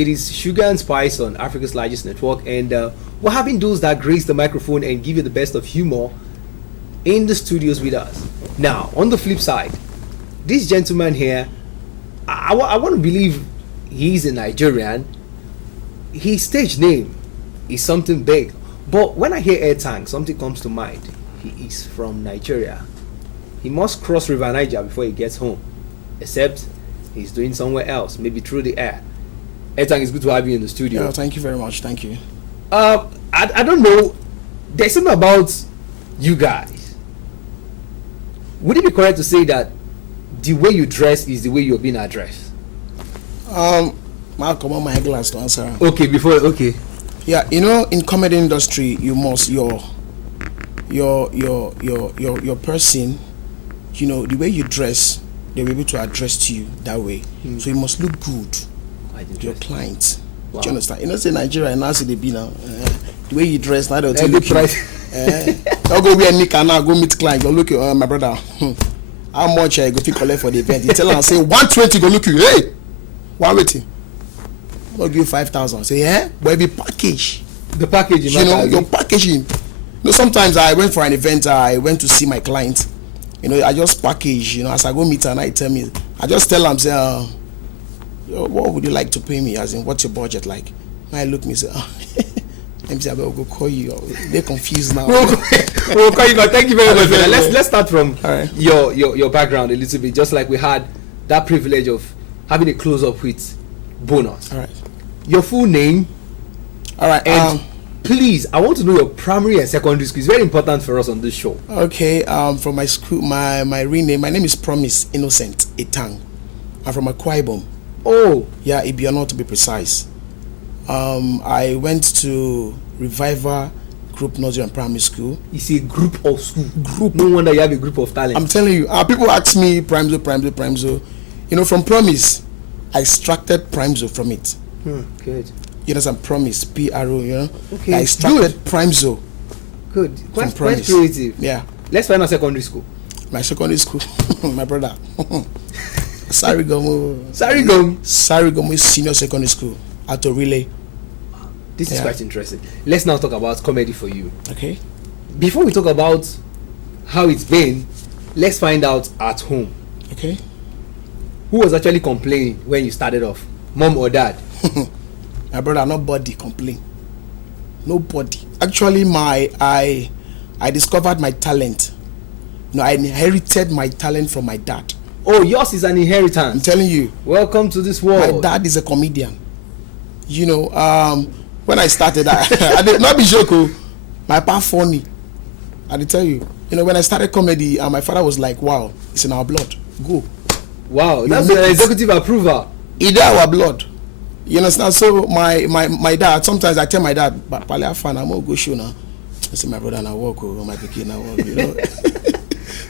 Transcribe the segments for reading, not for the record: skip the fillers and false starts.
It is Sugar and Spice on Africa's largest network, and we're having those that grace the microphone and give you the best of humor in the studios with us. Now, on the flip side, this gentleman here, I want to believe he's a Nigerian. His stage name is something big, but when I hear Air Tank, something comes to mind. He is from Nigeria. He must cross River Niger before he gets home, except he's doing somewhere else, maybe through the air. Etang, it's good to have you in the studio. Yeah, thank you very much. Thank you. I don't know. There's something about you guys. Would it be correct to say that the way you dress is the way you're being addressed? I'll come on my glass to answer. Okay. Yeah, in comedy industry, you must your person, the way you dress, they'll be able to address to you that way. So you must look good. Your clients. Wow. Do you understand? Say Nigeria and now see they be now. The way you dress, now they'll tell you. I'll go be a nick and now go meet client. Go look at my brother. How much I go to collect for the event? You tell them, say 120. Go look you. Hey, one waiting. I'll give you 5,000. Say but be package. The packaging. Your packaging. Sometimes I went for an event. I went to see my client. I just package. As I go meet her, and I just tell them, say, what would you like to pay me? As in, what's your budget like? I look me say, let me say, I will go call you. They're confused now. We'll call you back. Thank you very much. Let's start from right. your background a little bit. Just like we had that privilege of having a close up with Bonus. All right. Your full name. All right. And please, I want to know your primary and secondary school. It's very important for us on this show. Okay. From my school, my real name. My name is Promise Innocent Etang. I'm from Akwa Ibom. Oh, yeah, Ibiano to be precise. I went to Revival Group Nursery and Primary School. It's a group of school. No wonder you have a group of talent. I'm telling you, people ask me Prymo. From Promise, I extracted Prymo from it. Good. You know, some Promise, PRO. Okay. I extracted Prymo. Good. Quite Promise. creative. Yeah. Let's find out secondary school. My secondary school, my brother. Sarigomo Senior Secondary School at Orile. This is quite interesting. Let's now talk about comedy for you. Okay. Before we talk about how it's been, let's find out at home. Okay. Who was actually complaining when you started off? Mom or dad? My brother, nobody complain. Nobody. Actually, I discovered my talent. I inherited my talent from my dad. Oh, yours is an inheritance. I'm telling you. Welcome to this world. My dad is a comedian. When I started, I did not be joking. My pa funny. I did tell you. When I started comedy, my father was like, "Wow, it's in our blood. Go." Wow, that's an executive approval. It's in our blood. You understand? So my dad. Sometimes I tell my dad, "But pale afan, I'm gonna go show now." I say, "My brother, now walk over my pikin, now walk."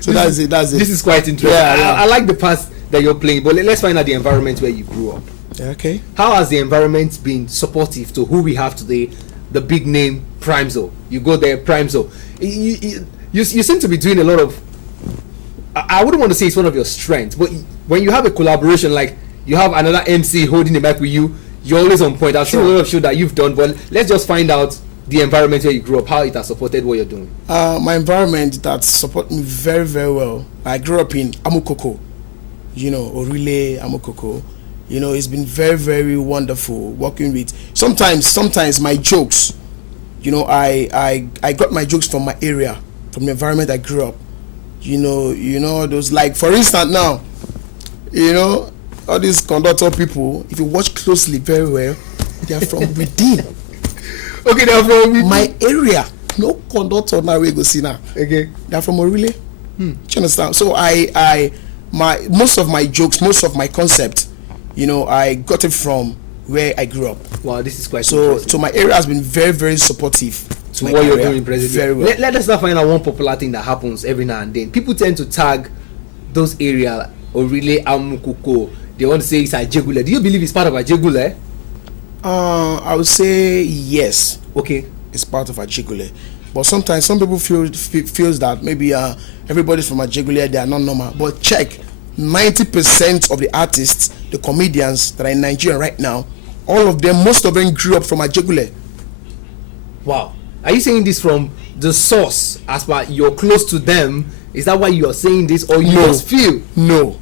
So that's it. This is quite interesting. Yeah. I like the path that you're playing, but let's find out the environment where you grew up. Okay. How has the environment been supportive to who we have today, the big name Prymo? You go there, Prymo. You seem to be doing a lot of. I wouldn't want to say it's one of your strengths, but when you have a collaboration, like you have another MC holding the mic with you, you're always on point. I've seen a lot of shows that you've done, but let's just find out the environment where you grew up, how it has supported what you're doing. My environment that support me very, very well. I grew up in Amukoko, Orile, Amukoko. It's been very, very wonderful working with. Sometimes my jokes, I got my jokes from my area, from the environment I grew up. Those, like, for instance now, all these conductor people, if you watch closely very well, they are from within. Okay, they're from my area. No conductor now we go see now. Okay. They're from Orile. Do you understand? So most of my jokes, most of my concept, I got it from where I grew up. Wow, this is quite so my area has been very, very supportive to what you're doing presently. Very well. Let us now find out one popular thing that happens every now and then. People tend to tag those areas, Orile, Amukoko. They want to say it's Ajegule. Do you believe it's part of Ajegule? I would say yes. Okay, it's part of Ajegule, but sometimes some people feels that maybe everybody's from Ajegule, they are not normal. But check, 90% of the artists, the comedians that are in Nigeria right now, all of them, most of them grew up from Ajegule. Wow. Are you saying this from the source, as per you're close to them? Is that why you are saying this, or you just feel? No,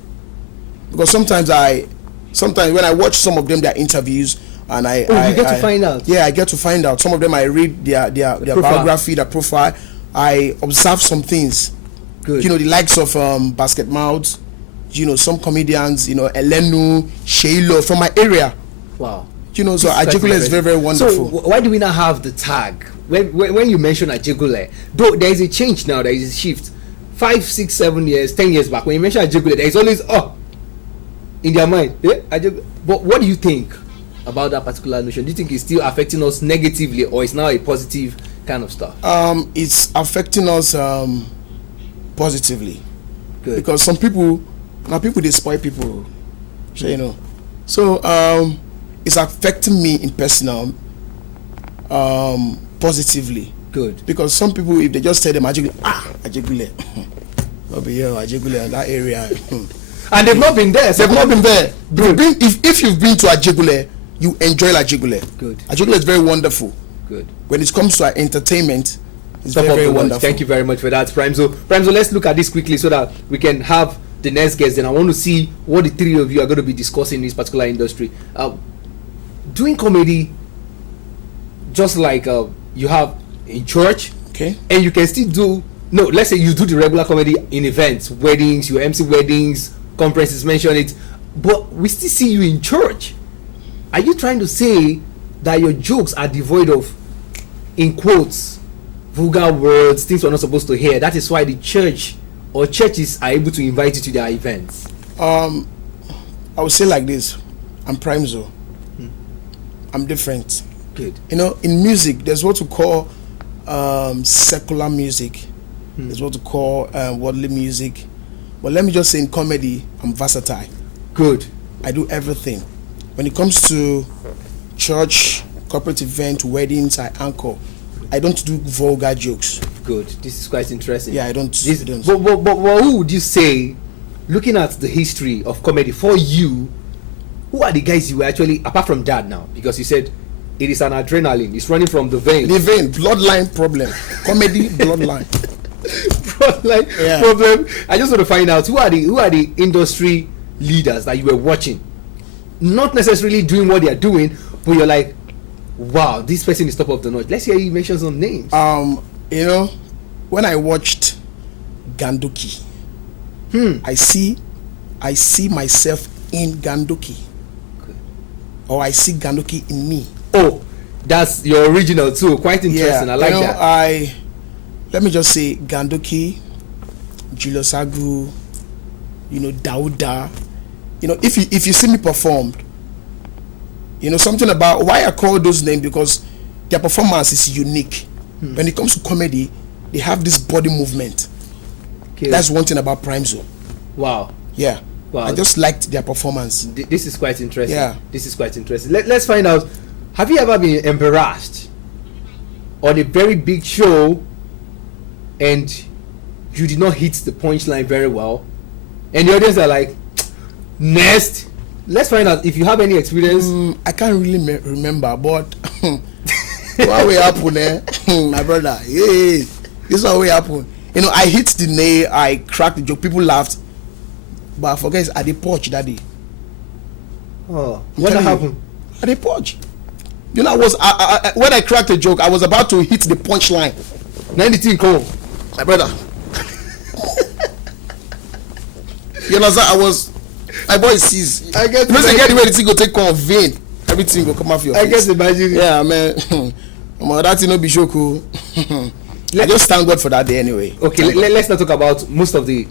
because sometimes when I watch some of them their interviews, and you get to find out. Yeah, I get to find out. Some of them I read their biography, their profile. I observe some things. Good. You know, the likes of Basket Mouth, you know, some comedians, you know, Elenu, Sheilo from my area. Wow. You know, so Ajegule is very, very wonderful. So why do we not have the tag? When you mention Ajegule, though there is a change now, there is a shift. 5, 6, 7 years, 10 years back, when you mention Ajegule, there is always in their mind. Yeah, but what do you think about that particular notion? Do you think it's still affecting us negatively, or it's now a positive kind of stuff? It's affecting us positively. Good. Because some people they spoil people. So, you know. So it's affecting me in personal positively. Good. Because some people, if they just tell them Ajegule, I'll be here, Ajegule in that area. And they've not been there. They've not been there. If you've been to Ajegule, you enjoy Ajegule. Good. Ajegule is very wonderful. Good. When it comes to our entertainment, it's very, very wonderful. Thank you very much for that, Prymo. Prymo, let's look at this quickly so that we can have the next guest. And I want to see what the three of you are going to be discussing in this particular industry. Doing comedy, just like you have in church, okay, and you can still do. No, let's say you do the regular comedy in events, weddings, you MC weddings, conferences, mention it, but we still see you in church. Are you trying to say that your jokes are devoid of, in quotes, vulgar words, things we're not supposed to hear? That is why the church or churches are able to invite you to their events. I would say like this: I'm Prymo. I'm different. Good. You know, in music, there's what we call secular music. There's what we call worldly music. But let me just say, in comedy, I'm versatile. Good. I do everything. When it comes to church, corporate event, weddings, I anchor. I don't do vulgar jokes. Good. This is quite interesting. Yeah, I don't. But who would you say, looking at the history of comedy for you, who are the guys you actually, apart from that now, because you said it is an adrenaline, it's running from the vein. The vein, bloodline problem. Comedy, bloodline. Bloodline problem. I just want to find out who are the industry leaders that you were watching, not necessarily doing what they are doing, but you're like, wow, this person is top of the notch. Let's hear you mention some names. You know, when I watched Ganduki, I see myself in Ganduki. Okay. Or I see Ganduki in me. Oh, that's your original too. Quite interesting. Yeah, I like that. Let me just say Ganduki, Julius Agu, you know, Dauda. You know, if you see me performed, you know, something about why I call those names, because their performance is unique. When it comes to comedy, they have this body movement. Okay. That's one thing about Prymo. Wow. Yeah. Wow. I just liked their performance. This is quite interesting. Yeah. This is quite interesting. Let's find out. Have you ever been embarrassed on a very big show and you did not hit the punchline very well, and the audience are like, next? Let's find out if you have any experience. I can't really remember, but what will happen, my brother? Hey, this one will happen. You know, I hit the nail, I cracked the joke, people laughed, but I forget it's at the porch that day. Oh, what happened? At the porch. You know, when I cracked the joke, I was about to hit the punchline. Then the thing come, my brother. You know, my boy sees. I get the way the thing go take convene. Everything will come off your face. I guess imagine. Yeah, man. That thing no be show cool. I just thank God for that day anyway. Okay, let's not talk about most of the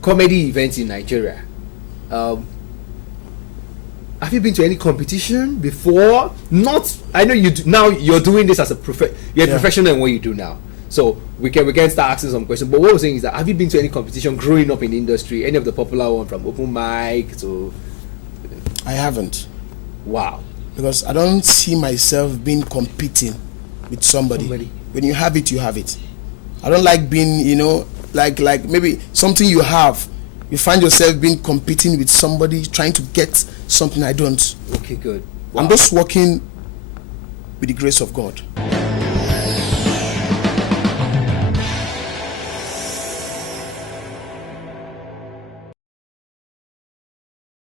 comedy events in Nigeria. Have you been to any competition before? Not. I know you do, now you're doing this as a you're a professional in what you do now. So we can start asking some questions. But what I'm saying is that, have you been to any competition growing up in the industry? Any of the popular one, from open mic to? I haven't. Wow. Because I don't see myself being competing with somebody. When you have it, you have it. I don't like being, you know, like maybe something you have, you find yourself being competing with somebody trying to get something I don't. Okay, good. I'm just working with the grace of God.